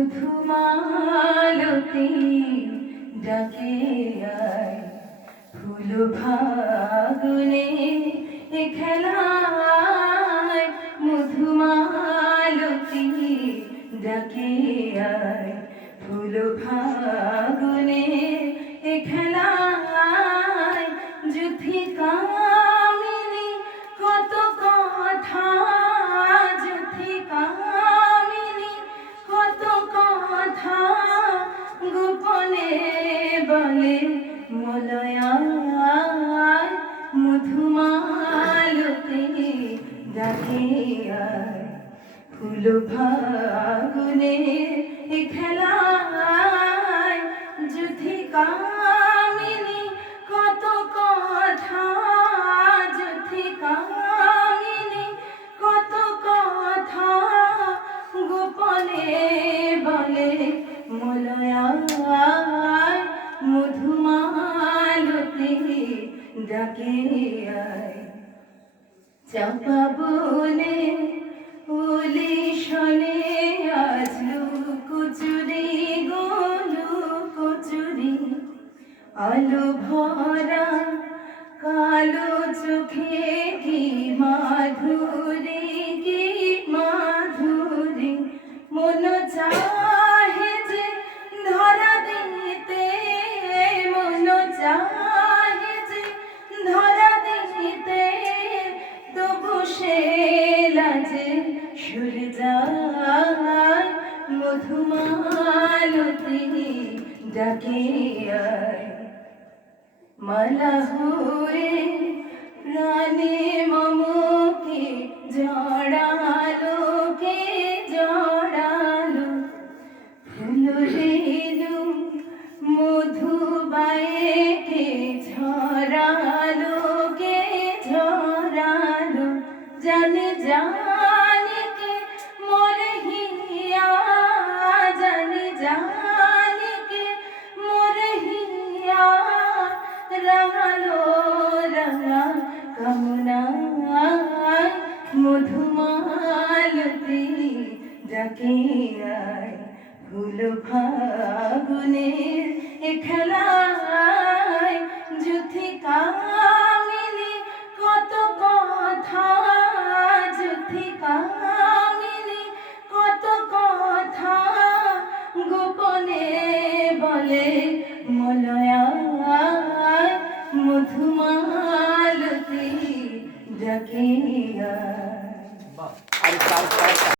মধুমালতী ডাকে আয়, ফুল ফাগুনে এ খেলায়। মধুমালতী ডাকে আয়, ফুল ফাগুনে এ খেলায়। যুথিকামিনী কত কথা, যুথিকামিনী কত কথা গোপনে বলে মলয়ায়। মধুমালতী ডাকে আয়, ফুল ফাগুনে এ খেলায়। যুথিকামিনী কত কথা, যুথিকামিনী কত কথা গোপনে বলে মলয়ায়। মধুমালতী ডাকে আয়। চাপা বনে ওলি শনে আজ লুকোচুরি গো লুকোচুরি। আলো ভরা কালো চোখে কি মাধুরী, কি মাধুরী। মন চাহে যে ধরা দিতে, মন চাহে যে ধরা দিতে, তবু সে লাজে সরে যায়। মধুমালতী ডাকে আয়। মালা হয়ে প্রাণে মমকে জড়ালো, কে জড়ালো। ফুল রেণু মধুবায়ে কে ঝরালো, কে ঝরালো। জানে জানে কে মোরে হিয়া, জানে জানে কে মোরে হিয়া। রাঙালো রাঙা কামনায়, মধুমালতী ডাকে আয়। ফুল ফাগুনের এ খেলায়। যুথিকামিনী কত কথা, যুথিকামিনী কত কথা গোপনে বলে মলয়ায়। মধুমালতী ডাকে আয়।